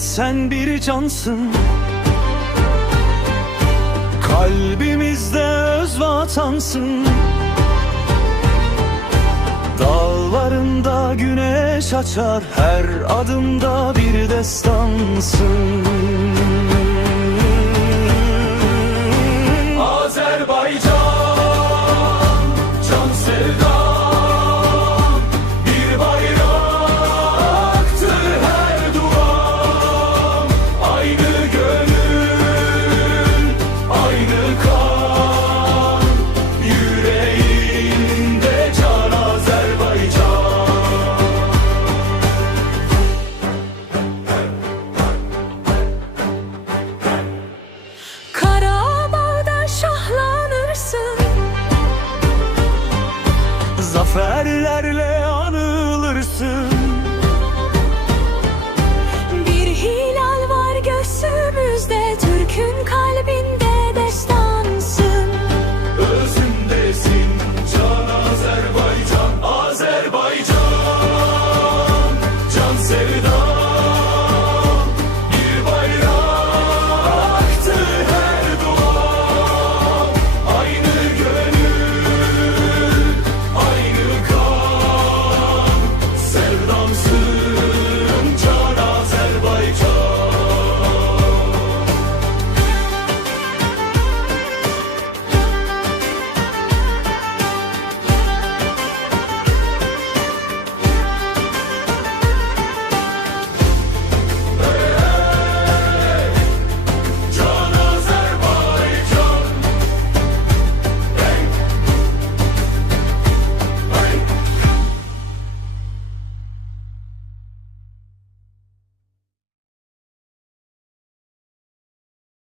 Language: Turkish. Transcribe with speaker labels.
Speaker 1: sen bir cansın. Kalbimizde öz vatansın. Dağlarında güneş açar Her adımda bir destansın Zaferlerle